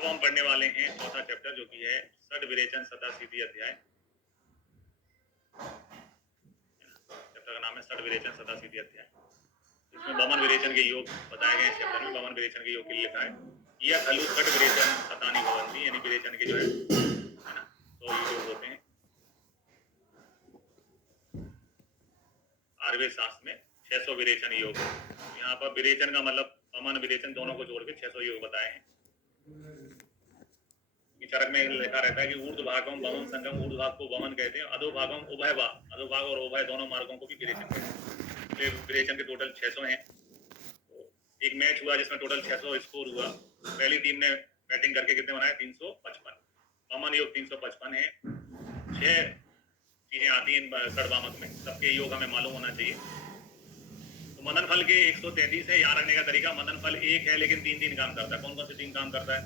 अब हम पढ़ने वाले हैं चौथा चैप्टर जो कि है षड विरेचन सदासीधी अध्याय। चैप्टर का नाम है षड विरेचन सदासीधी अध्याय। इसमें बमन विरेचन के योग बताए गए। चैप्टर में बमन विरेचन के योग के लिए लिखा है यह खलु षड विरेचन शतानी भवंती, यानी विरेचन के जो है ना 100 योग होते हैं। 8वें शास्त्र में 600 विरेचन योग। यहाँ पर विरेचन का मतलब बमन विरेचन दोनों को जोड़ के 600 योग बताए हैं। चरक में लिखा रहता है कि ऊर्ध्व भागम बमन संगम, ऊर्ध्व भाग को बमन कहते हैं, अधो भागम उभय भाग, अधो भाग और उभय दोनों मार्गों को भी विरेचन कहते हैं। विरेचन के टोटल 600 हैं। तो एक मैच हुआ जिसमें टोटल 600 स्कोर हुआ। पहली टीम ने बैटिंग करके कितने बनाए? 355। बमन योग 355 है। 6 चीजें आती हैं षडवामक में, सबके योग हमें मालूम होना चाहिए। तो मदन फल के 133 है। याद रखने का तरीका, मदन फल एक है लेकिन 3 काम करता है। कौन कौन से 3 काम करता है?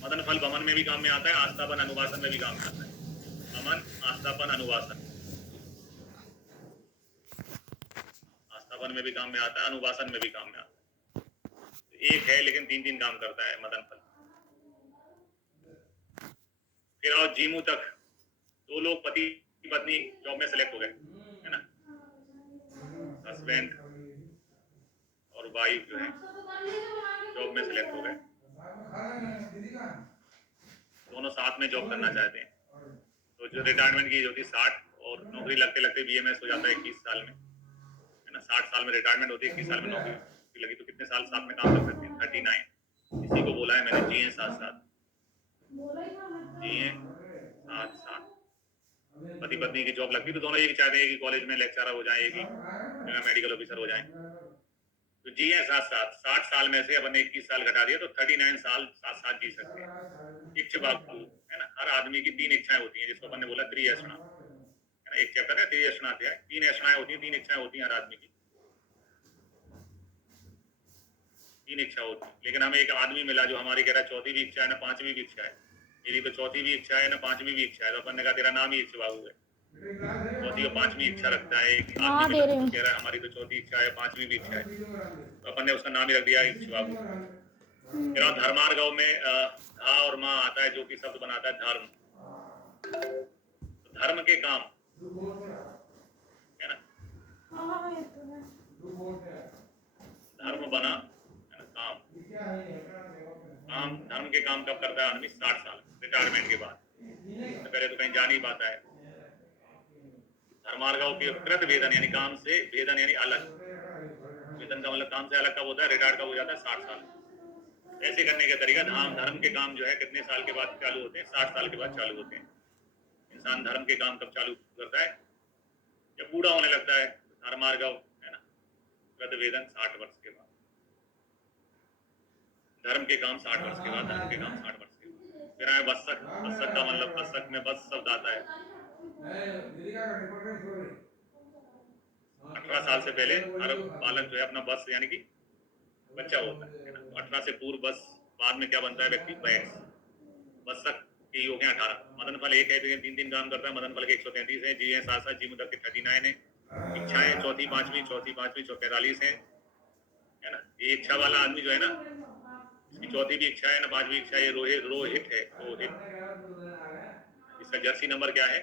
मदन फल बमन में भी काम में आता है, आस्थापन अनुवासन में भी काम में आता है। बमन, आस्थापन, अनुवासन। आस्थापन में भी काम में आता है, अनुवासन में भी काम में आता है। एक है लेकिन 3 काम करता है मदन फल। फिर आओ जीमू तक। 2 लोग पति पत्नी जॉब में सेलेक्ट हो गए, है ना, हस्बैंड और वाइफ जो है जॉब में सेलेक्ट हो गए। दोनों साथ में जॉब करना चाहते हैं। तो जो रिटायरमेंट की होती है 60 और नौकरी लगते लगते बीएमएस हो जाता है 21 साल में, है ना। 60 साल में रिटायरमेंट होती है, 21 साल में नौकरी लगी, तो कितने साल साथ में काम कर सकते हैं? 39। इसी को बोला है मैंने, जिए साथ साथ, जिए साथ साथ। पति पत्नी की जॉब लगती तो दोनों एक चाहते हैं कि कॉलेज में लेक्चरर हो जाए, एक ही जगह मेडिकल ऑफिसर हो जाए। तो जिए साथ साथ। 60 साल में से अपन ने 21 साल घटा दिया तो 39 साल साथ साथ जी सकते हैं। इच्छवाकु, है ना। हर आदमी की 3 इच्छाएं होती हैं, जिसको अपन ने बोला त्रियष्णा, है ना। एक चैप्टर है त्रियष्णा अध्याय। 3 इच्छाएं होती हैं, 3 इच्छाएं होती हैं हर आदमी की, 3 इच्छा होती है। लेकिन हमें एक आदमी मिला जो हमारी कह रहा है चौथी भी इच्छा है ना पांचवी भी इच्छा है। मेरी तो चौथी भी इच्छा है ना पांचवी भी इच्छा है। तो अपन ने कहा तेरा नाम ही इच्छवाकु है। चौथी और पांचवी इच्छा रखता है एक आदमी मिला तो कह रहा है हमारी तो चौथी इच्छा है, पांचवी भी इच्छा है, तो अपन ने उसका नाम ही रख दिया इच्छवाकु। फिर धर्मार्गव में धा और माँ आता है जो कि शब्द बनाता है धर्म। तो धर्म के काम, है ना, धर्म बना, है ना, काम। काम, धर्म के काम कब करता है आदमी? 60 साल रिटायरमेंट के बाद। तो पहले तो कहीं जा नहीं पाता है। धर्मार्गव की कृत वेदन, यानी काम से वेदन यानी अलग। वेदन का मतलब काम से अलग कब होता है? रिटायर कब हो जाता है? 60 साल। ऐसे करने का तरीका, धर्म के काम जो है कितने साल के बाद चालू होते हैं? 60 साल के बाद चालू होते हैं। इंसान धर्म के काम कब चालू करता है? जब बूढ़ा होने लगता है। धर्मार्गव, है ना, कृत वेदन 60 वर्ष के बाद। धर्म के काम 60 वर्ष के बाद, धर्म के काम 60 वर्ष के बाद। फिर आए बस्सक। बस्सक का मतलब, बस्सक में बस शब्द आता है। 18 साल से पहले हर बालक जो है अपना बस यानी कि बच्चा होता है ना। 18 से पूर्व बस, बाद में क्या बनता है व्यक्ति? वयस्क। बस्सक के योग है 18। मदन फल एक है, 3 काम करता है। मदन फल के 133 है। जी है साथ साथ, जी मुदक के 39 है। इच्छाएं चौथी पांचवी 45 है ना। ये इच्छा वाला आदमी जो है ना, इसकी चौथी भी इच्छा है ना पांचवी इच्छा है, ये रोहित है, रोहित। इसका जर्सी नंबर क्या है?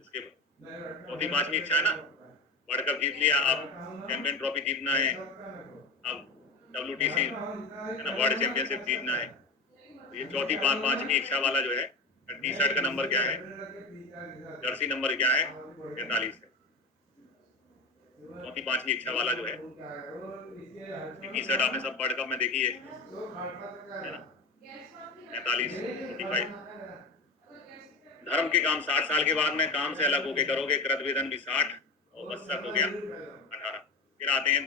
इसके चौथी पांचवी इच्छा है ना, वर्ल्ड कप जीत लिया, अब चैंपियन ट्रॉफी जीतना है, अब WTC, है ना, वर्ल्ड चैंपियनशिप जीतना है। तो ये चौथी पांचवी इच्छा वाला जो है, टी शर्ट का नंबर क्या है? जर्सी नंबर क्या है? 43 है। चौथी पांचवी इच्छा वाला जो है, टी शर्ट आपने सब वर्ल्ड कप में देखी है ना, 43, 45। धर्म के काम 60 साल के बाद में काम से अलग होके करोगे। कृत वेदन भी 60 और बस्सक हो गया 18। फिर आते हैं,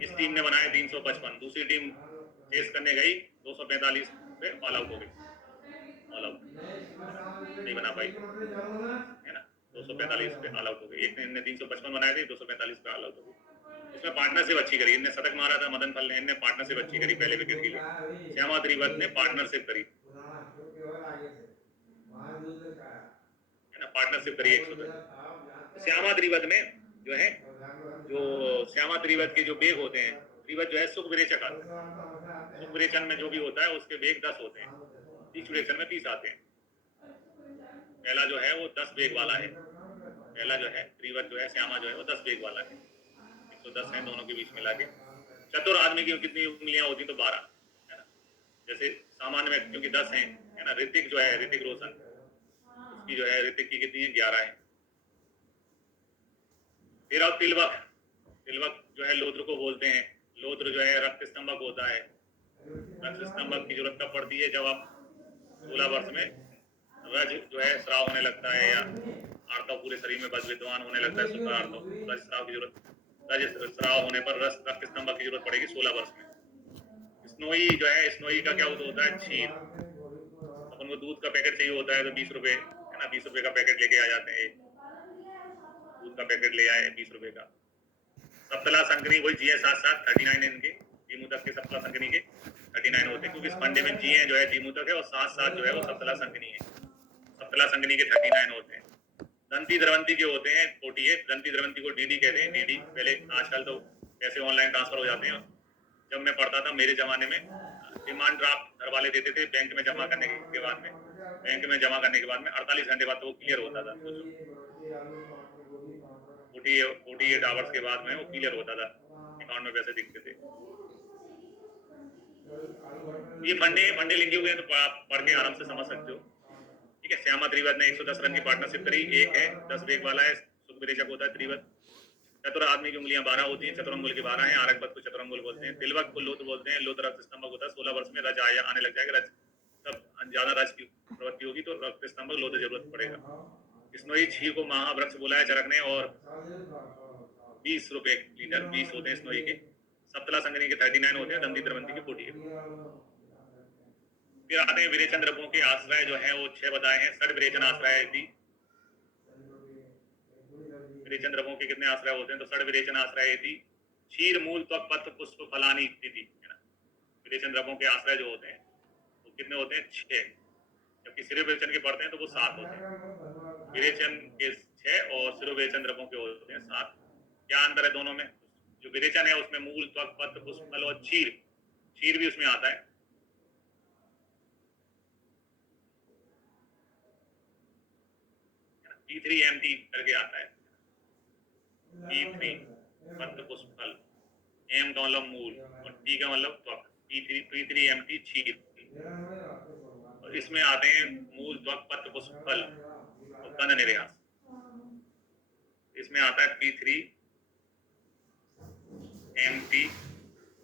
इस टीम ने बनाए 355, दूसरी टीम चेस करने गई 245 पे ऑल आउट हो गई, ऑल आउट, नहीं बना पाई, है ना। 245 पे ऑल आउट हो गई। एक ने 355 बनाए थे, 245 पे ऑल आउट हो गई। उसमें पार्टनरशिप अच्छी करी, इनने शतक मारा था मदन फल ने, इनने पार्टनरशिप अच्छी करी पहले विकेट के लिए। श्यामा त्रिवत ने पार्टनरशिप करी, है ना, पार्टनरशिप करी 100। श्यामा त्रिवत में जो है, जो श्यामा त्रिवत के जो बेग होते हैं, त्रिवत जो है सुख विरेचक आता है। सुख विरेचन में जो भी होता है उसके वेग 10 होते हैं, तीक्ष्ण विरेचन में 30 आते हैं। पहला जो है वो 10 वेग वाला है, पहला जो है त्रिवत जो है श्यामा जो है वो 10 वेग वाला है, 110 है दोनों के बीच मिला के। चतुर आदमी की कितनी उंगलियां होती तो 12 है ना, जैसे सामान्य व्यक्तियों की 10 है ना। ऋतिक जो है, ऋतिक रोशन, उसकी जो है ऋतिक की कितनी है 11 है। फिर अब तिलवक, तिलवक जो है लोद्र को बोलते हैं। लोद्र जो है रक्त स्तंभक होता है। रक्त स्तंभक की जरूरत कब पड़ती है, जब आप 16 वर्ष में रज जो है स्राव होने लगता है, या आर्तव पूरे शरीर में बस विद्वान होने लगता है, शुद्ध आर्तव, रज स्राव की जरूरत, रज स्राव होने पर रक्त स्तंभक की जरूरत पड़ेगी 16 वर्ष में। स्नोई जो है, स्नोई का क्या होता है, क्षीर। अपन को दूध का पैकेट चाहिए होता है तो 20 रुपए है ना, 20 रुपए का पैकेट लेके आ जाते हैं, दूध का पैकेट ले आए 20 रुपए का। सप्तला संकनी वही जी है, 7 39 इनके जीमूतक के, सप्तला संकनी के 39 होते हैं, क्योंकि इस फंडे में जी है जो है जीमूतक है, और 7 जो है वो सप्तला संकनी है। सप्तला संकनी के 39 होते हैं। दंती द्रवंती के होते हैं 48। दंती द्रवंती को डीडी कहते हैं। डीडी पहले, आजकल तो पैसे ऑनलाइन ट्रांसफर हो जाते हैं। जब मैं पढ़ता था मेरे जमाने में डिमांड ड्राफ्ट घर वाले देते थे बैंक में जमा करने के बाद में, बैंक में जमा करने के बाद में 48 घंटे बाद तो वो क्लियर होता था। 48 आवर्स के बाद में वो क्लियर होता था, अकाउंट में पैसे दिखते थे। ये फंडे लिखे हुए हैं तो पढ़ के आराम से समझ सकते हो। ठीक है, श्यामा त्रिवत ने 110 रन की पार्टनरशिप करी। एक है 10 वेग वाला है, सुख विरेचक होता है त्रिवत। चतुर आदमी की उंगलियां 12 होती हैं, चतुरंगुल के 12 हैं। आरकवत को चतुरंगुल बोलते हैं। तिलवक को लोथ बोलते हैं। लोथ रक्त स्तंभक होता है। 16 वर्ष में रज आने लग जाएगा। रज तब ज्यादा रज की प्रवृत्ति होगी तो रक्त स्तंभक लोथ जरूरत पड़ेगा। स्नोई छीर को महावृक्ष बुलाया चरकने, और 20 रुपए लीटर 20 होते हैं स्नोई के। सप्तला संगनी के 39 होते हैं। दंती द्रवंती के 48। फिर आते हैं विरेचन द्रव्यों के आश्रय जो है वो 6 बताए हैं। षड विरेचन आश्रय थी। विरेचन द्रव्यों के कितने आश्रय होते हैं, तो षड विरेचन आश्रय थी। क्षीर मूल त्वक पत्र पुष्प फलानी इत्यादि है ना। विरेचन द्रव्यों के आश्रय जो होते हैं वो कितने होते हैं, 6। जबकि शिरोविरेचन के पढ़ते हैं तो वो 7 होते हैं। विरेचन के 6 और शिरोविरेचन द्रव्यों के होते हैं 7। क्या अंतर है दोनों में? जो विरेचन है उसमें मूल त्वक पत्र पुष्प फल और क्षीर, क्षीर भी उसमें आता है। P3MT करके आता है। P3 पत्र पुष्प फल, M का मतलब मूल और T का मतलब त्वक। P3MT क्षीर। और इसमें आते हैं मूल त्वक पत्र पुष्प फल और कंद निर्यास। इसमें आता है P3MT।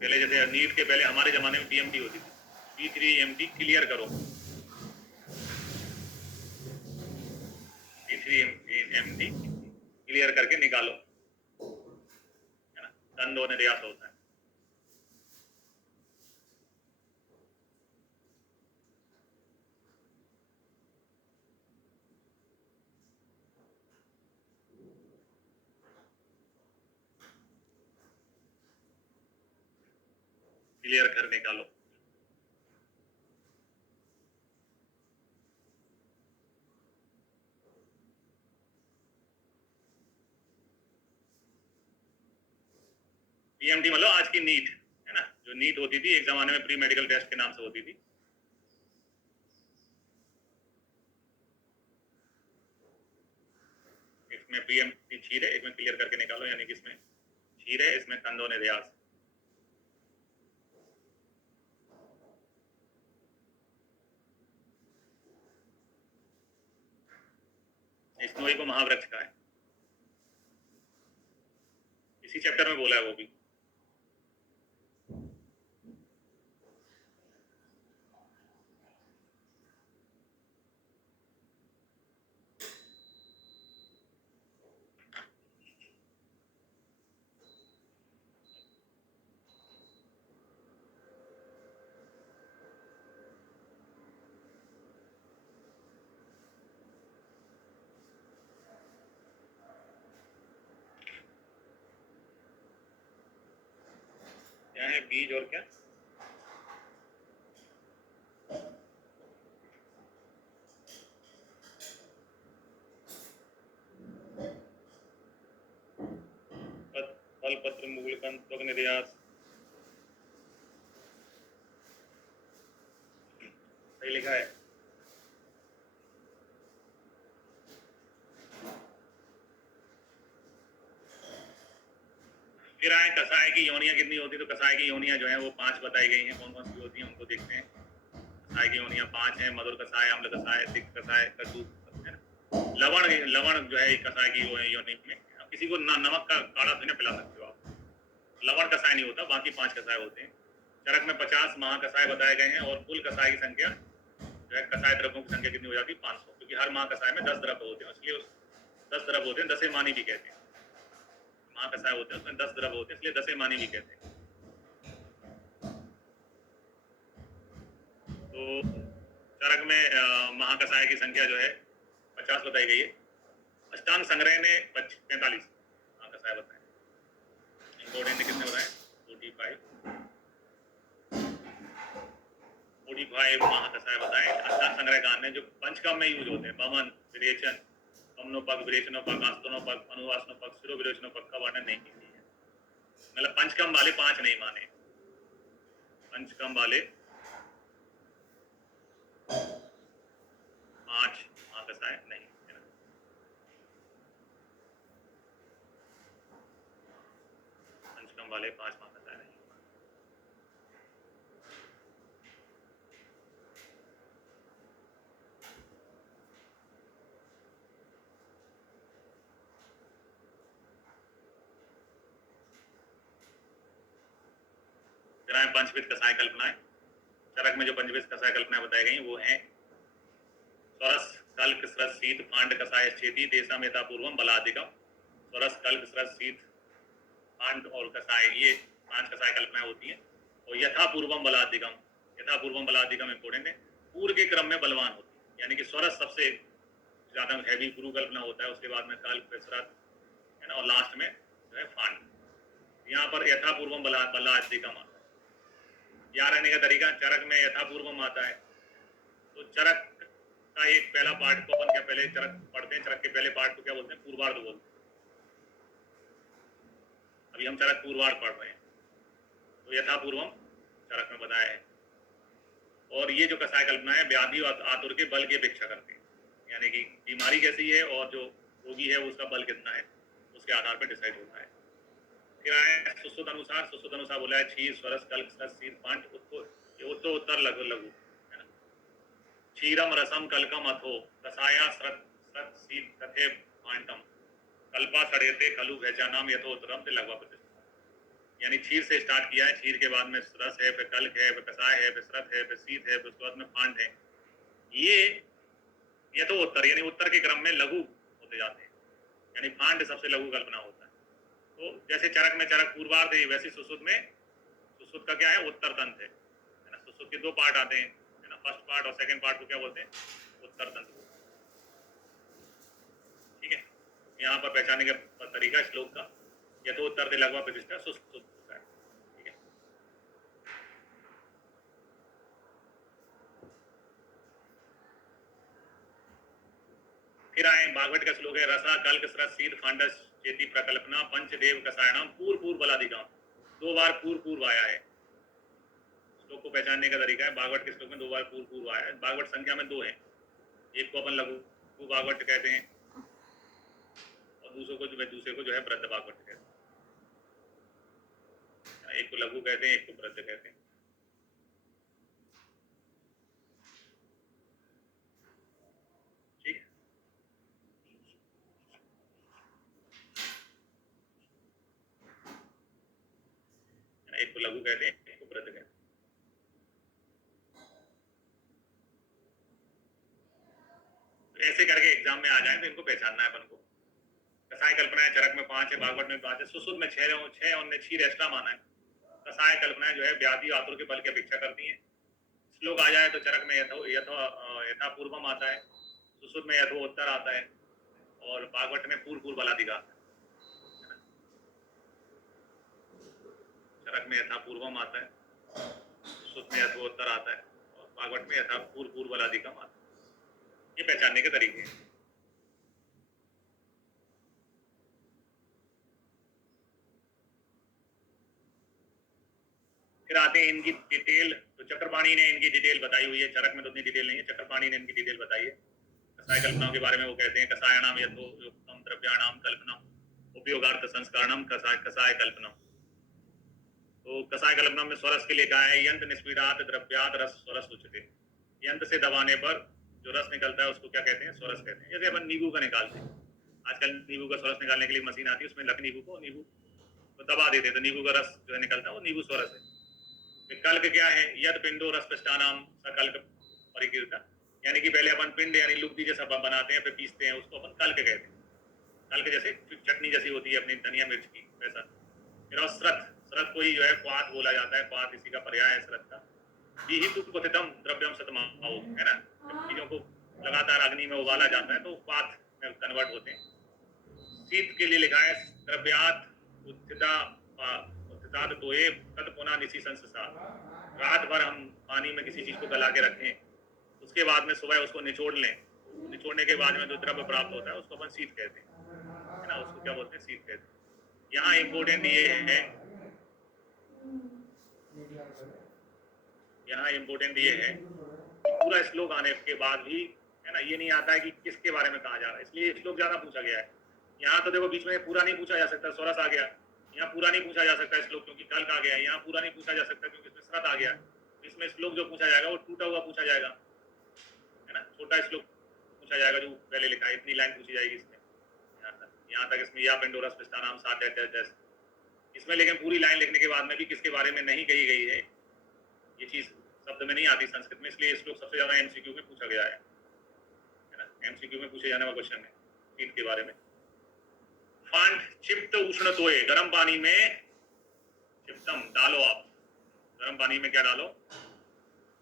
पहले जैसे नीट के पहले हमारे जमाने में PMT होती थी, P3MT क्लियर करो। P3MT क्लियर करके निकालो, है ना, कंद और निर्यास होता है। क्लियर कर निकालो। PMT मतलब आज की नीट है ना, जो नीट होती थी एक जमाने में, प्री मेडिकल टेस्ट के नाम से होती थी। इसमें PMT क्षीर है, इसमें क्लियर करके निकालो, यानी कि इसमें क्षीर है, इसमें कंद और निर्यास। स्नोई को महावृक्ष का है, इसी चैप्टर में बोला है वो भी। क्या है बीज और क्या? फल पत्र मूल कंद त्वक निर्यास सही लिखा है। फिर आए कसाय की योनियां कितनी होती है, तो कसाय की योनियां जो है वो 5 बताई गई हैं। कौन कौन सी होती हैं उनको देखते हैं। कसाय की योनियां 5 हैं। मधुर कसाय, अम्ल कसाय, तिक्त कसाय, कटु, है ना। लवण, लवण जो है कसाय की योनि में, किसी को नमक का काढ़ा भी ना पिला सकते हो आप, लवण कसाय नहीं होता। बाकी 5 कसाय होते हैं। चरक में 50 महाकसाय बताए गए हैं और कुल कसाय की संख्या जो है, कसाय द्रव्यों की संख्या कितनी हो जाती है? 500, क्योंकि हर महाकसाय में 10 द्रव्य होते हैं, इसलिए 10 द्रव्य होते हैं, दसे मानी भी कहते हैं। महाकसाय होते हैं उसमें 10 द्रव्य होते हैं, इसलिए दसे मानी भी कहते हैं। तो चरक में महाकसाय की संख्या जो है 50 बताई गई है। अष्टांग संग्रह ने 45 महाकसाय बताए। इंपॉर्टेंट ने कितने बताए? 45 महाकसाय बताए अष्टांग संग्रह गान ने, जो पंचकम में यूज होते हैं। बमन, विरेचन, कमनोपक, विरेचनोपक, आस्तनोपक, अनुवासनोपक, शिरोविरेचनोपक का वर्णन नहीं किया है। मतलब पंचकम वाले 5 नहीं माने। पंचकम वाले 5 महाकसाय नहीं, है ना। पंचकम वाले 5 महाकसाय नहीं। पंचविध कसाय कल्पनाएं। चरक में जो पंचविध कसाय कल्पनाएं बताई गई वो हैं स्वरस, कल्क, स्रस, शीत, पांड कसाय चेती देशम यथा पूर्वम बलादिकम। स्वरस, कल्क, स्रस, शीत, पांड और कसाय, ये 5 कसाय कल्पनाएं होती हैं। और यथा पूर्वम बलादिकम, यथा पूर्वम बलादिकम इंपोर्टेंट है। पूर्व के क्रम में बलवान होती है, यानी कि स्वरस सबसे ज्यादा हैवी गुरु कल्पना होता है, उसके बाद में कल्क, स्रस, है ना, और लास्ट में जो है फांड। यहाँ पर यथा पूर्वम बलादिकम आता है। याद रहने का तरीका, चरक में यथापूर्वम आता है तो चरक का एक पहला पार्ट को अपन क्या पहले चरक पढ़ते हैं, चरक के पहले पार्ट को क्या बोलते हैं? पूर्वार्ध बोलते हैं। अभी हम चरक पूर्वार्ध पढ़ रहे हैं, तो यथापूर्वम चरक में बताया है। और ये जो कसाय कल्पना है व्याधि और आतुर के बल की अपेक्षा करते हैं, यानी कि बीमारी कैसी है और जो रोगी है उसका बल कितना है, उसके आधार पर डिसाइड होता है। फिर आए सुश्रुत अनुसार। सुश्रुत अनुसार बोला है क्षीर, स्वरस, कल्क, स्रस, शीत, पांड, उत्तो उत्तर लघु लघु, है ना। क्षीरम, रसम, कल्कम, अथो, कसाया, स्रत, स्रत, शीत, कथे, पांडम, कल्पा, सड़ेते, खलु, भैचानाम, यथोत्तरम से लघु प्रतिष्ठा। यानी क्षीर से स्टार्ट किया है, क्षीर के बाद में रस है, फिर कल्क है, फिर कसाय है, फिर स्रत है, फिर शीत है, फिर उसके बाद में पांड है। ये यथोत्तर यानी उत्तर के क्रम में लघु होते जाते हैं, यानी पांड सबसे लघु कल्पना होता है। तो जैसे चरक में चरक पूर्वार्ध है, वैसे सुश्रुत में सुश्रुत का क्या है? उत्तर तंत्र है ना। सुश्रुत के 2 पार्ट आते हैं, है ना। फर्स्ट पार्ट और सेकंड पार्ट को क्या बोलते हैं? उत्तर तंत्र। ठीक है, यहाँ पर पहचानने का तरीका श्लोक का, यथोत्तर से लघु प्रतिष्ठा सुश्रुत होता है। ठीक है, फिर आए भागवत का श्लोक है रसा, कल्क, स्रस, शीत, फांडस चेती प्रकल्पना पंचदेव कसायणाम पूर्व पूर्व बलादिकाम। 2 बार पूर्व पूर्व आया है। श्लोक को पहचानने का तरीका है, भागवत के श्लोक में 2 बार पूर्व पूर्व आया है। भागवत संख्या में 2 है, एक को अपन लघु भागवत कहते हैं और दूसरे को जो है वृद्ध भागवत कहते हैं। एक को लघु कहते हैं, एक को वृद्ध कहते हैं। ठीक, एक को लघु कहते हैं, एक को वृद्ध कहते हैं। तो ऐसे करके एग्जाम में आ जाए तो इनको पहचानना है अपन को। कसाय कल्पनाएं चरक में 5 है, भागवत में 5 है, सुश्रुत में 6 और ने क्षीर एक्स्ट्रा माना है। कसाय कल्पनाएं जो है व्याधि आतुर के बल की अपेक्षा करती हैं। श्लोक आ जाए तो चरक में यथा पूर्वम आता है, सुश्रुत में यथोत्तर आता है और भागवत में पूर्व पूर्व बलादिका आता है। चरक में यथा पूर्वम आता है, सुश्रुत में यथोत्तर आता है और भागवत में यथा पूर्व पूर्व बलादिकम आता है। ये पहचानने के तरीके हैं। फिर आते हैं इनकी डिटेल। तो चक्रपाणी ने इनकी डिटेल बताई हुई है, चरक में तो उतनी डिटेल नहीं है, चक्रपाणी ने इनकी डिटेल बताई है। कसाय कल्पनाओं के बारे में वो कहते हैं कसायाणाम यथोक्तम द्रव्याणाम कल्पनम उपयोगार्थ संस्कारणम कसाय कल्पनम। तो कसाय कल्पना में स्वरस के लिए कहा है यंत्र निष्पीड़ात द्रव्यात रस स्वरस उच्यते। यंत्र से दबाने पर जो रस निकलता है उसको क्या कहते हैं? स्वरस कहते हैं। जैसे अपन नींबू का निकालते हैं, आजकल नींबू का स्वरस निकालने के लिए मशीन आती है, उसमें लक नींबू को दबा देते हैं तो नींबू का रस जो है निकलता है, वो नींबू स्वरस है। कल्क क्या है? यद पिंडो रसपिष्टानाम सकल्क परिकीर्ता, यानी कि पहले अपन पिंड यानी लुगदी जैसा बनाते हैं, फिर पीसते हैं, उसको अपन कल्क कहते हैं। कल्क जैसे चटनी जैसी होती है अपनी धनिया मिर्च की, वैसा। फिर और श्रत, श्रत को ही जो है क्वाथ बोला जाता है, क्वाथ इसी का पर्याय है श्रत का। यही तो कथितम द्रव्यम सतमाओ है ना, जब चीजों को लगातार अग्नि में उबाला जाता है तो क्वाथ में कन्वर्ट होते हैं। शीत के लिए लिखा है द्रव्यात उत्थिता उत्थितात तोये तत् पुनः निसी संससा। रात भर हम पानी में किसी चीज को गला के रखें, उसके बाद में सुबह उसको निचोड़ लें, निचोड़ने के बाद में जो द्रव्य प्राप्त होता है उसको अपन शीत कहते हैं, है ना, उसको क्या बोलते हैं? शीत कहते हैं। यहाँ इम्पोर्टेंट ये है, यहाँ इम्पोर्टेंट ये है पूरा श्लोक आने के बाद भी, है ना, ये नहीं आता है कि किसके बारे में कहा जा रहा है, इसलिए श्लोक ज्यादा पूछा गया है। यहाँ तो देखो बीच में पूरा नहीं पूछा जा सकता, स्वरस आ गया, यहाँ पूरा नहीं पूछा जा सकता श्लोक क्योंकि कल्क आ गया, यहाँ पूरा नहीं पूछा जा सकता क्योंकि इसमें श्रत आ गया। इसमें श्लोक जो पूछा जाएगा वो टूटा हुआ पूछा जाएगा, है ना, छोटा श्लोक पूछा जाएगा जो पहले लिखा है, इतनी लाइन पूछी जाएगी इसमें, यहाँ तक इसमें या पिंडोरस पिष्टानाम सात, इसमें लेकिन पूरी लाइन लिखने के बाद में भी किसके बारे में नहीं कही गई है, ये चीज शब्द में नहीं आती संस्कृत में, इसलिए श्लोक सबसे ज्यादा एमसीक्यू में पूछा गया है ना, एमसीक्यू में पूछे जाने वाला क्वेश्चन है शीत के बारे में। फांड चिप्त उष्ण तोये, गर्म पानी में चिप्तम डालो, आप गर्म पानी में क्या डालो?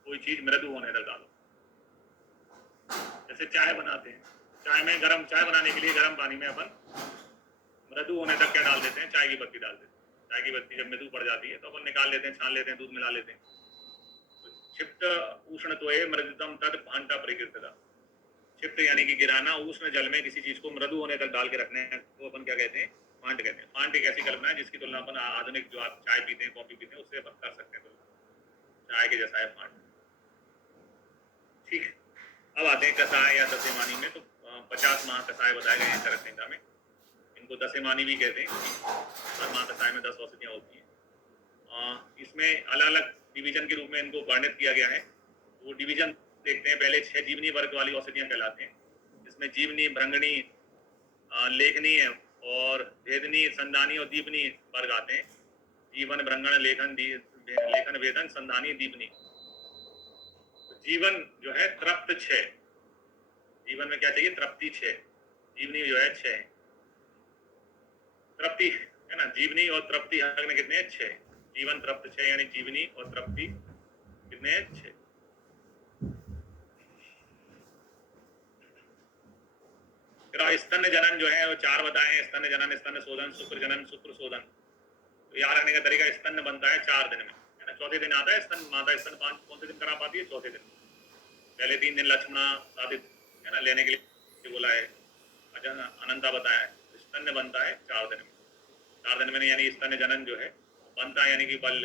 कोई चीज मृदु होने तक डालो। जैसे चाय बनाते हैं, चाय में गर्म चाय बनाने के लिए गर्म पानी में अपन मृदु होने तक क्या डाल देते हैं? चाय की पत्ती डाल देते हैं। चाय की पत्ती जब मृदु पड़ जाती है तो अपन निकाल लेते हैं, छान लेते हैं, दूध मिला लेते हैं। तो क्षिप्त उष्ण तोये मृदुतम तद भांटा परिकीर्तता। क्षिप्त यानी कि गिराना, उष्ण जल में किसी चीज को मृदु होने तक डाल के रखने को अपन क्या कहते हैं? फांट कहते हैं। फांट एक ऐसी कल्पना है जिसकी तुलना अपन आधुनिक जो आप चाय पीते हैं, कॉफी पीते हैं, उससे अपन कर सकते हैं तुलना, चाय के जैसा है फांट। ठीक, अब आते हैं कसाय या दसेमानी में। तो 50 महाकसाय बताए गए हैं चरक संहिता में, इनको दसेमानी भी कहते हैं। हर महाकसाय में 10 औषधियाँ होती हैं। इसमें अलग अलग डिवीजन के रूप में इनको वर्णित किया गया है। वो डिवीजन देखते हैं, पहले 6 जीवनी वर्ग वाली औषधियाँ कहलाते हैं, जिसमें जीवनी, भृंगनी, लेखनी और भेदनी, संधानी और दीपनी वर्ग आते हैं। जीवन, भृंगण, लेखन, वेदन, संधानी, दीपनी। जीवन जो है तृप्त 6, जीवन में क्या चाहिए? तृप्ति 6, जीवनी जो है 6, तृप्ति है ना, जीवनी और तृप्ति अग्नि कितने हैं? 6। जीवन तृप्त 6 यानी जीवनी और तृप्ति कितने हैं? 6। स्तन जनन जो है वो 4 बताए हैं। स्तन जनन, स्तन शोधन, शुक्र जनन, शुक्र शोधन। तो याद रखने का तरीका, स्तन बनता है 4 दिन में, है ना, चौथे दिन आता है स्तन। माता स्तन कौन से दिन करा पाती है? चौथे दिन। पहले 3 दिन लक्ष्मणा साधित है ना लेने के लिए बोला है, अनंता बताया है। स्तन बनता है 4 दिन में। 4 दिन में नहीं, यानी स्तन जनन जो है बनता है, यानी कि बल,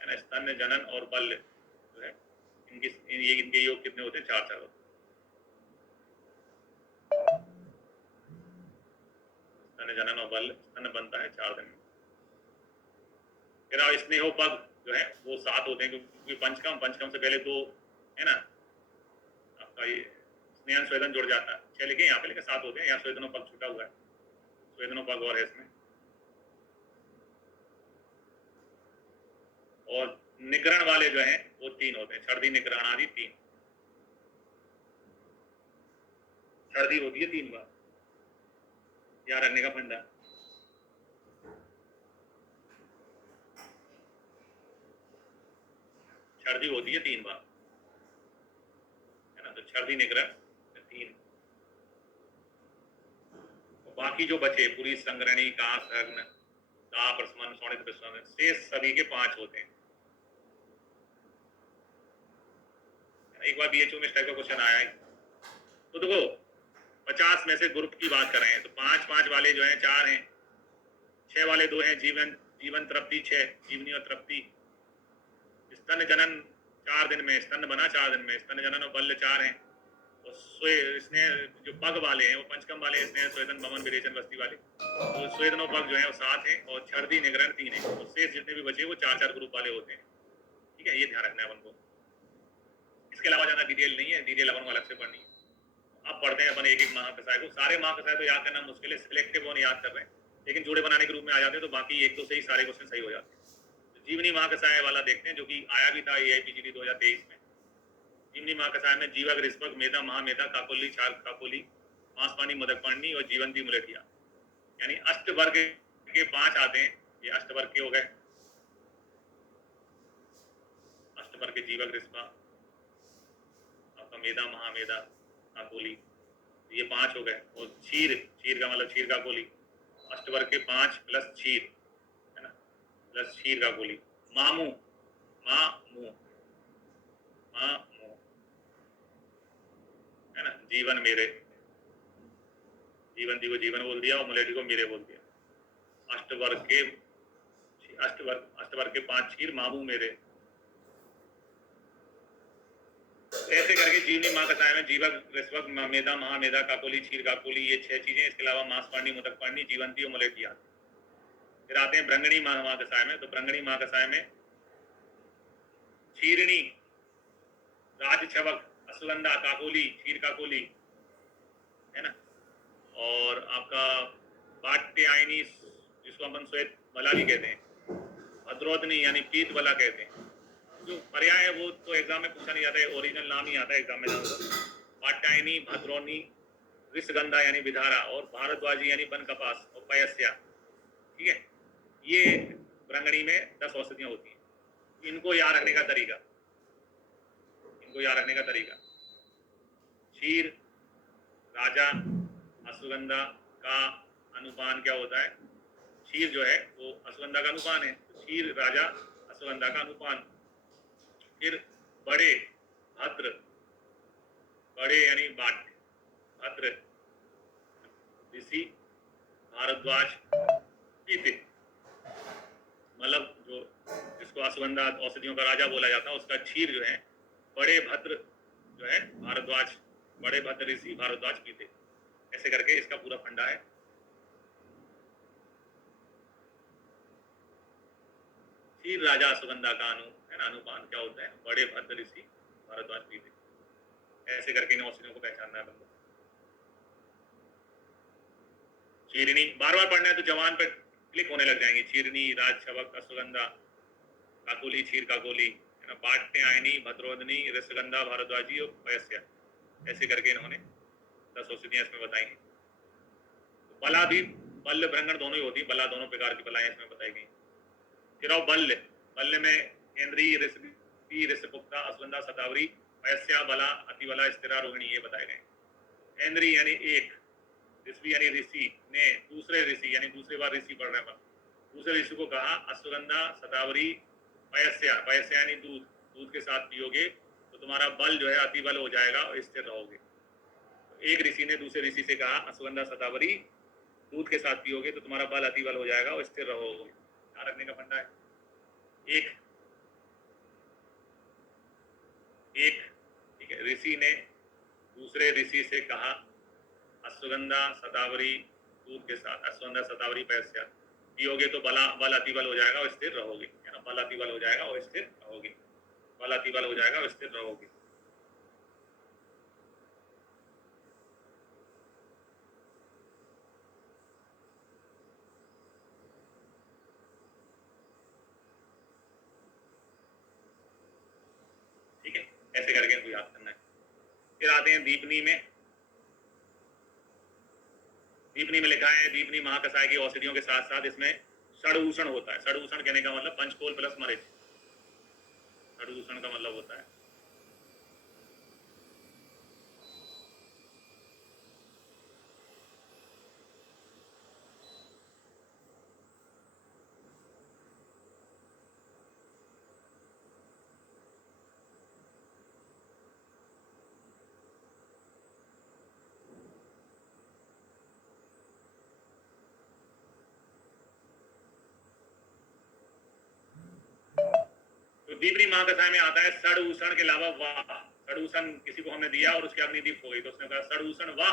है ना, स्तन जनन और बल जो है इनके योग कितने होते हैं? 4 होते हैं। स्तन जनन और बल, स्तन बनता है 4 दिन में। फिर स्नेहोपग जो है वो 7 होते हैं, क्योंकि पंचकम से पहले 2 है ना, आपका ये स्नेहन स्वेदन जुड़ जाता है। 6 लिखे यहाँ पे, लेकिन 7 होते हैं। यहाँ स्वेदनोपग छूटा हुआ है, स्वेदनोपग और है इसमें। और निग्रहण वाले जो हैं वो 3 होते हैं, सर्दी, निग्रहण आदि 3। सर्दी होती है 3 बार, याद रखने का फंडा। सर्दी होती है 3 बार, है ना, तो सर्दी, निग्रह 3। बाकी जो बचे पूरी संग्रहणी, काश, अग्न, दाह, प्रस्मन, शोणित, विस्मन, शेष सभी के 5 होते हैं। एक बार बीएचओ में इस टाइप का क्वेश्चन आया है। तो देखो 50 में से ग्रुप की बात कर रहे हैं, तो 5 वाले जो हैं 4 हैं, 6 वाले 2 हैं। जीवन तृप्ति 6, जीवनी और तृप्ति स्तन जनन 4 दिन में, स्तन बना 4 दिन में, स्तन जनन और बल्ल 4 हैं। और इसने जो पग वाले हैं वो पंचकम वाले, इसने स्वेदन भवन विरेचन बस्ती वाले, तो स्वेदन और पग जो है वो 7 हैं और छर्दी निग्रहण 3 है। तो शेष जितने भी बचे वो 4-4 ग्रुप वाले होते हैं। ठीक है, ये ध्यान रखना है अपन को। इसके अलावा ज़्यादा डिटेल नहीं है, डिटेल अपन को अलग से पढ़नी है। अब पढ़ते हैं अपन एक एक महाकसाय को। सारे महाकसाय तो याद करना मुश्किल है, सिलेक्टिव वन याद कर रहे हैं, लेकिन जोड़े बनाने के रूप में आ जाते हैं, तो बाकी एक दो से ही सारे क्वेश्चन सही हो जाते हैं। तो जीवनी महाकसाय वाला देखते हैं, जो कि आया भी था AIPGD 2023 में। जीवनी महाकसाय में जीवक, ऋष्वक, मेधा, महामेधा, काकोली, क्षार काकोली, पांचपानी, मदकपाणी और जीवंती मुलेठिया, यानी अष्टवर्ग के 5 आते हैं। ये अष्टवर्ग के हो गए, अष्टवर्ग के जीवक, ऋष्वा, आपका मेधा, महामेधा, काकोली, ये 5 हो गए। और क्षीर, क्षीर का मतलब क्षीर काकोली, अष्टवर्ग के 5 प्लस क्षीर, है ना, प्लस क्षीर काकोली। मामू, मामू, मामू, है ना, जीवन मेरे, जीवंती को जीवन बोल दिया और मुलेठी को मेरे बोल दिया। अष्टवर्ग के 5 क्षीर, मामू मेरे। ऐसे करके जीवनी महाकसाय में जीवक, ऋष्वक, मेधा, महामेधा, काकोली, क्षीर काकोली, ये 6 चीजें। इसके अलावा मांसपाणी, मुदकपाणी, जीवंती और मुलेठिया। फिर आते हैं ब्रंगणी महाकसाय में। तो ब्रंगणी महाकसाय में क्षीरणी, राजछवक, अश्वगंधा, काकोली, क्षीर काकोली, है ना, और आपका बाट्यायनी, जिसको अपन श्वेत बला भी कहते हैं, भद्रोदनी यानी पीत बला कहते हैं। जो पर्याय है वो तो एग्जाम में पूछा नहीं जाता है, ओरिजिनल नाम ही आता है एग्जाम में। बाट्यायनी, भद्रोनी, ऋषगंधा यानी विधारा, और भारद्वाजी यानी वन कपास, और पयस्या। ठीक है, ये ब्रंगणी में 10 औषधियां होती हैं। इनको याद रखने का तरीका, इनको याद रखने का तरीका, क्षीर, राजा, अश्वगंधा का अनुपान क्या होता है? क्षीर जो है वो अश्वगंधा का अनुपान है। क्षीर, राजा, अश्वगंधा का अनुपान। फिर बड़े, भद्र, बड़े यानी बाट्य, भद्र, ऋषि, भारद्वाज, पीते, मतलब जो जिसको अश्वगंधा औषधियों का राजा बोला जाता है, उसका क्षीर जो है, बड़े भद्र जो है भारद्वाज, बड़े भद्र ऋषि, भारद्वाज, पीते। ऐसे करके इसका पूरा फंडा है। क्षीर, राजा, अश्वगंधा का अनुपान क्या होता है? बड़े भद्र ऋषि, भारद्वाज, पीते। ऐसे करके इन औषधियों को पहचानना है बंदो। चीरनी बार बार पढ़ना है तो जवान पे क्लिक होने लग जाएंगे। चीरनी, राजछवक, अश्वगंधा, काकोली, क्षीर काकोली, है ना, बाट्यायनी, भद्रोदनी, रसगंधा, भारद्वाजी और पयस्या। ऐसे करके इन्होंने 10 औषधियां इसमें बताई हैं। तो बला भी, बल्ल भ्रंगण दोनों ही होती है, बला दोनों प्रकार की बलाएं इसमें बताई गई। फिर आओ बल्ल, बल्ल में केंद्रीय, ऋषि, ऋषपुक्ता, अश्वगंधा, शतावरी, पयस्या, बला, अतिबला, स्थिरा, रोहिणी, ये बताए गए। केंद्रीय यानी एक, ऋषि यानी ऋषि ने दूसरे ऋषि यानी दूसरी बार ऋषि पढ़ रहे हैं, दूसरे ऋषि को कहा अश्वगंधा, शतावरी, पयस्या, पयस्या यानी दूध, दूध के साथ पियोगे तो तुम्हारा बल जो है अति बल हो जाएगा और स्थिर रहोगे। तो एक ऋषि ने दूसरे ऋषि से कहा अश्वगंधा, शतावरी दूध के साथ पियोगे तो तुम्हारा बल अति बल हो जाएगा और स्थिर रहोगे। ध्यान रखने का फंडा है। एक ठीक है, ऋषि ने दूसरे ऋषि से कहा अश्वगंधा, शतावरी दूध के साथ, अश्वगंधा, शतावरी, पयस्या पियोगे तो बल अतिबल हो जाएगा और स्थिर रहोगे, है ना, बल अतिबल हो जाएगा और स्थिर रहोगे, बल अतिबल हो जाएगा और स्थिर रहोगे। ठीक है, ऐसे करके इनको याद करना है। फिर आते हैं दीपनी में। दीपनी में लिखा है दीपनी महाकसाय की औषधियों के साथ साथ इसमें षडभूषण होता है। षडभूषण कहने का मतलब पंचकोल प्लस मरिच, षडभूषण का मतलब होता है। तो दीपनी महाकथाएं में आता है सड़ ऊषण के अलावा वाह, सड़ ऊषण किसी को हमने दिया और उसकी अग्नि दीप्त हो गई तो उसने कहा सड़ ऊषण वाह,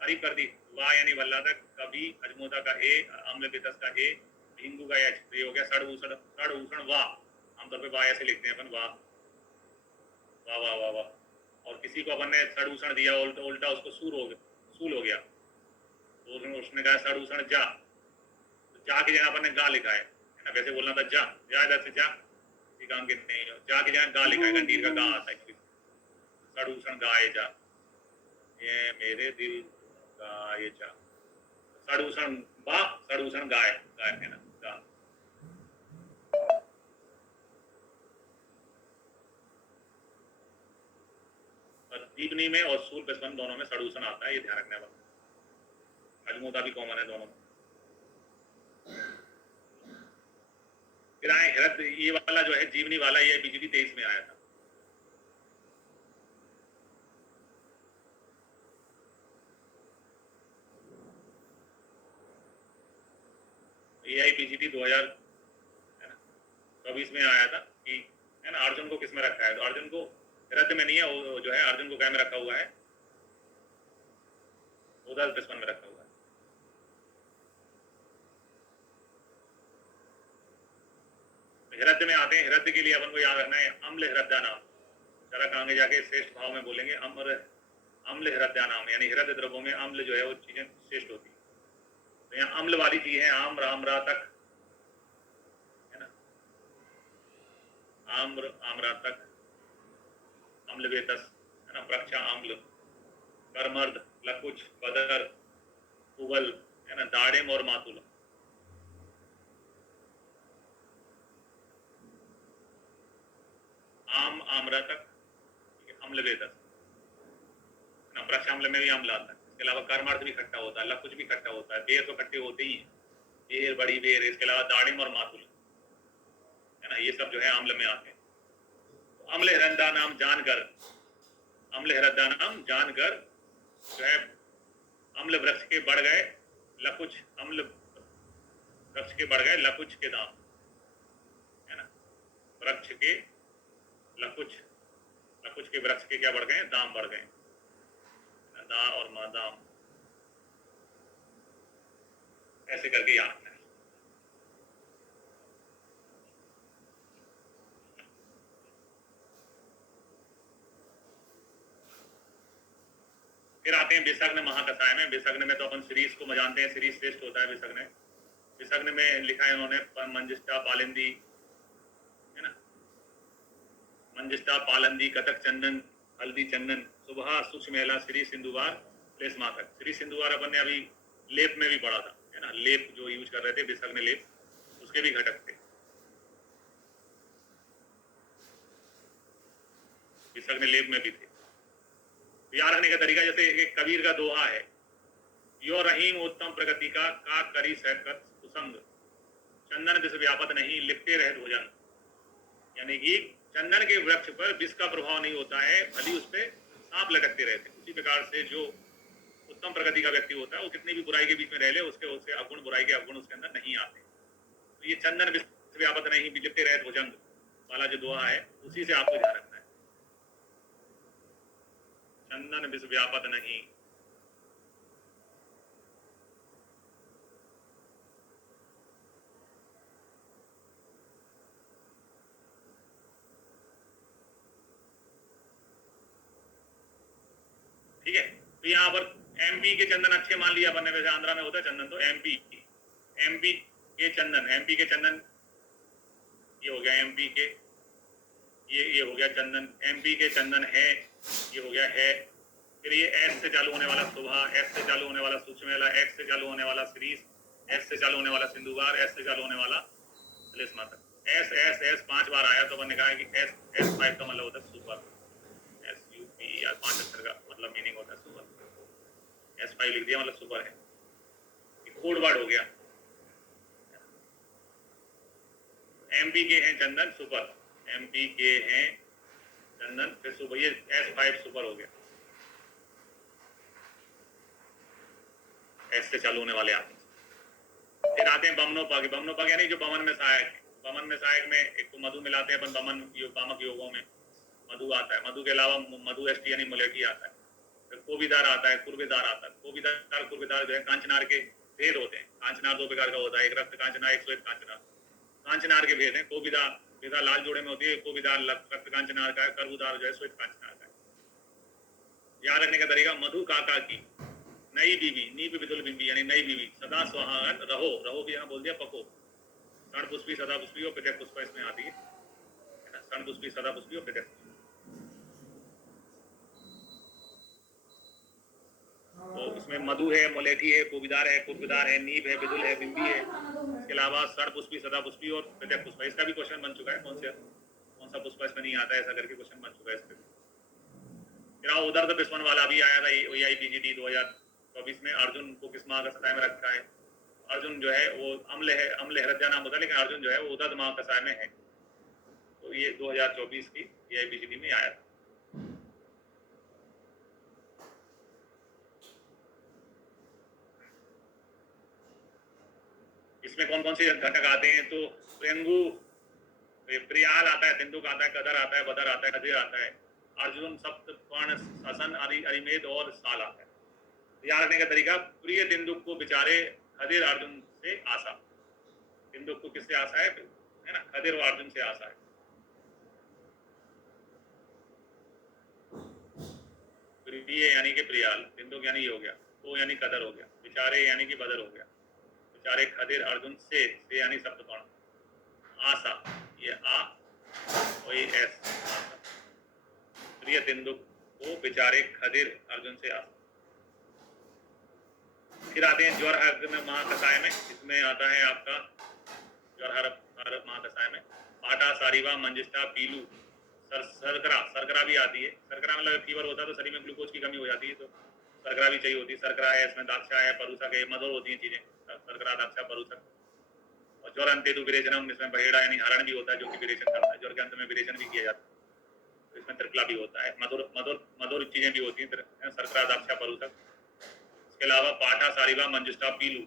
तारीफ कर दी। वाह यानी वल्लादक, कभी अजमोदा का ए, अम्ल बेतस का ए, हिंगू का एच, ये हो गया सड़ ऊषण वाह। आमतौर पर वाह ऐसे लिखते हैं अपन, वाह वाह वाह वाह वाह। और किसी को अपन ने सड़ ऊषण दिया उल्टा उसको सूल हो गया तो उसने कहा सड़ ऊषण जा, जा की जगह अपन ने गा लिखा है ना, वैसे बोलना था जा, इधर से जा, काम के नहीं, जा की जगह गा लिखा है, गंडीर का गा आता है, सड़ ऊषण गाए जा, ये मेरे दिल गाए जा, सड़ ऊषण बा, सड़ ऊषण गाए है ना, गा। और दीपनी में और सूल पेशवन दोनों में सड़ ऊषण आता है, ये ध्यान रखने वाला। अजमोदा भी कॉमन है दोनों में। फिर आए हृद, ये वाला जो है जीवनी वाला, ये बीजीटी 23 में आया था। ये आई बीजीटी 2024 में आया था कि है ना, अर्जुन को किस में रखा है, तो अर्जुन को हृद में नहीं है, वो जो है अर्जुन को क्या में रखा हुआ है, 2055 में रखा हुआ है। हृदय में आते हैं, हृदय के लिए अपन को याद रखना है अम्ल हृदय नाम, जरा आगे जाके श्रेष्ठ भाव में बोलेंगे अम्ल हृदय नाम, यानी हृदय द्रव्यों में अम्ल जो है वो चीजें श्रेष्ठ होती है। तो यहाँ अम्ल वाली चीज है आम्र, आम्रातक है ना, आम्र आम्रातक, अम्ल वेतस है ना, वृक्षा अम्ल, कर्मर्द, लकुच, बदर, कुबल है ना, दाड़ेम और मातुल। आम आम्रतक, अम्ल वेतस ना, वृक्ष अम्ल में भी अम्ल आता है। इसके अलावा कर्मार्थ भी खट्टा होता है, लकुच भी खट्टा होता है, बेर तो खट्टे होते ही हैं, बेर बड़ी बेर, इसके अलावा दाड़िम और मातुल है ना, ये सब जो है अम्ल में आते हैं। तो अम्ल हृदय नाम जानकर, अम्ल हृदय नाम जानकर जो है अम्ल वृक्ष के बढ़ गए लकुच, अम्ल वृक्ष के बढ़ गए लकुच के दाम है ना, वृक्ष के लकुच, लकुच के वृक्ष के क्या बढ़ गए, दाम बढ़ गए, दा और मादाम, ऐसे करके याद रखना है। फिर आते हैं विसग्न महाकथाएं में। विसग्न में तो अपन सीरीज को जानते हैं, सीरीज श्रेष्ठ होता है विसग्न। विसग्न में लिखा है उन्होंने मंजिष्ठा पालिंदी है ना, मंजिष्ठा पालंदी, कटक चंदन, हल्दी चंदन, सुबह सूक्ष्मेला, श्री सिंधुवार, प्लेस माथक। श्री सिंधुवार अपन ने अभी लेप में भी पढ़ा था है ना, लेप जो यूज कर रहे थे विसग्न लेप, उसके भी घटक थे विसग्न लेप में भी थे। याद रखने का तरीका, जैसे एक कबीर का दोहा है, यो रहीम उत्तम प्रगति का करी सहकत कुसंग, चंदन विष व्यापत नहीं लिपटे रहे भोजन, यानी कि चंदन के वृक्ष पर विष का प्रभाव नहीं होता है, भली उस पर सांप लटकते रहते। उसी प्रकार से जो उत्तम प्रगति का व्यक्ति होता है वो कितनी भी बुराई के बीच में रह ले, उसके अवगुण, बुराई के अवगुण उसके अंदर नहीं आते। तो ये चंदन विष व्यापत नहीं लिपटे रहे भुजंग वाला जो दोहा है, उसी से आपको ध्यान रखना है, चंदन विष व्यापत नहीं। ठीक है, तो यहाँ पर एमपी के चंदन अच्छे मान लिया अपन ने, वैसे आंध्रा में होता है चंदन, तो एमपी के चंदन, एमपी के चंदन ये हो गया, एमपी के ये हो गया चंदन, एमपी के चंदन है, ये हो गया है। फिर ये एस से चालू होने वाला सुबह, एस से चालू होने वाला सूक्ष्मेला, एक्स से चालू होने वाला सीरीज, एस से चालू होने वाला सिंधुवार, एस से चालू होने वाला प्लेस माथक। एस एस एस 5 बार आया तो मैंने कहा कि एस एस 5 का मतलब होता है सुपर, एस यू पी या 5 अक्षर का मतलब मीनिंग होता है सुपर, एस 5 लिख दिया मतलब सुपर है, कोड वर्ड हो गया। एमपी के हैं चंदन सुपर, एमपी के हैं चंदन फिर सुपर, ये S5 सुपर हो गया, एस से चालू होने वाले आते। फिर आते हैं बमनोपग, बमनोपग यानी जो बमन में सहायक है, बमन में सहायक में एक तो मधु मिलाते हैं अपन बमन पामक योगों में, मधु आता है। मधु के अलावा मधु एष्टी यानी मुलेठी आता है, फिर कोविदार आता है, कुर्वेदार आता है। कोविदार कुर्वेदार जो है कांचनार के भेद होते हैं। कांचनार दो प्रकार का होता है, एक रक्त कांचनार, एक श्वेत कांचनार। कांचनार के भेद हैं। कोविदा लाल जोड़े में होती है, कोविदार रक्त कांचनार का है, करवुदार जो है श्वेत कांचनार का है। याद रखने का तरीका, मधु काका की नई बीवी, नीप विदुल बिंबी यानी नई बीवी, सदा सुहागन रहो, रहो भी यहाँ बोल दिया पको। षण पुष्पी सदा पुष्पी और प्रत्येक पुष्प इसमें आती है ना, षण पुष्पी सदा पुष्पी और प्रत्येक पुष्पी। तो इसमें मधु है, मुलेठी है, कोविदार है, कुर्वेदार है, नीब है, विदुल है, बिंबी है। इसके अलावा षण पुष्पी सदा पुष्पी और प्रत्येक पुष्प। इसका भी क्वेश्चन बन चुका है, कौन सा पुष्प इसमें नहीं आता है, ऐसा करके क्वेश्चन बन चुका है इसके। फिर उदर्द बिस्वन वाला भी आया था OEI-PGT 2024 में। अर्जुन को किस माह का सताय में रखा है? अर्जुन जो है वो अम्ल हृदय नाम होता है, लेकिन अर्जुन जो है वो उदर्द माह कसाय में है। तो ये 2024 की OEI-PGT में आया था। इसमें कौन कौन से घटक आते हैं? तो प्रेंगु, प्रियाल आता है, तिंदुक आता है, कदर आता है, बदर आता है, कदीर आता है, अर्जुन, सप्त, कर्ण, ससन, अरिमेद और साल आता है। याद रखने का तरीका, प्रिय तिंदुक को बेचारे खदिर अर्जुन से आशा। तिंदुक को किससे आशा है ना, खदिर और अर्जुन से आशा है। प्रिय यानी कि प्रियाल, तिंदुक यानी ये हो गया, तो यानी कदर हो गया, बेचारे यानी कि बदर हो गया, बेचारे खदिर अर्जुन से यानी सप्तकोण, आशा ये आ और ये एस, प्रिय तिंदुक को बेचारे खदिर अर्जुन से आशा। फिर आते हैं ज्वर हर महाकसाय में। इसमें आता है आपका ज्वर हर महाकसाय में पाटा, सारीवा, मंजिष्ठा, पीलू, सरकरा भी आती है। सरकरा मतलब फीवर होता है तो शरीर में ग्लूकोज की कमी हो जाती है, तो सरकरा भी चाहिए होती है। सरकरा है, इसमें दाक्षा है, परूषक है, मधुर होती है चीजें, सरकरा, दाक्षा, परूषक। और ज्वर अंतेतु विरेचनम, इसमें बहेड़ा यानी हरण भी होता है जो कि विरेचन करता है। ज्वर के अंत में विरेचन भी किया जाता है, तो इसमें त्रिफला भी होता है, मधुर मधुर मधुर चीजें भी होती हैं, सरकरा, दाक्षा, परूषक। इसके अलावा पाठा, सारीवा, मंजिष्ठा, पीलू।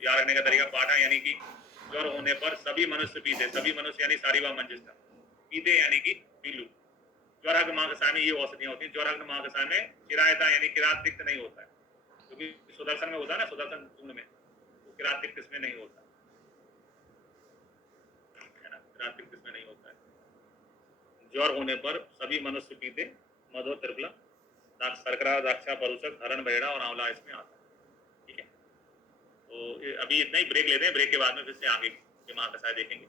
याद रखने का तरीका, पाठा यानी कि ज्वर होने पर सभी मनुष्य पीते, सभी मनुष्य यानी सारीवा, मंजिष्ठा, पीते यानी कि पीलू। ज्वराग्न महाकसाय में ये औषधियां होती हैं। ज्वराग्न महाकसाय में किरायता यानी किरात तिक्त नहीं होता है, क्योंकि सुदर्शन में होता है ना, सुदर्शन कुंड में, तो किरात तिक्त इसमें नहीं होता है ना, किरात तिक्त इसमें नहीं होता है। ज्वर होने पर सभी मनुष्य पीते, मधु, त्रिफला, सरकरा, दाक्षा, परूषक, हरण, बहेड़ा और आंवला इसमें आता है। ठीक है, तो अभी इतना ही ब्रेक लेते हैं, ब्रेक के बाद में फिर से आगे महाकसाय देखेंगे।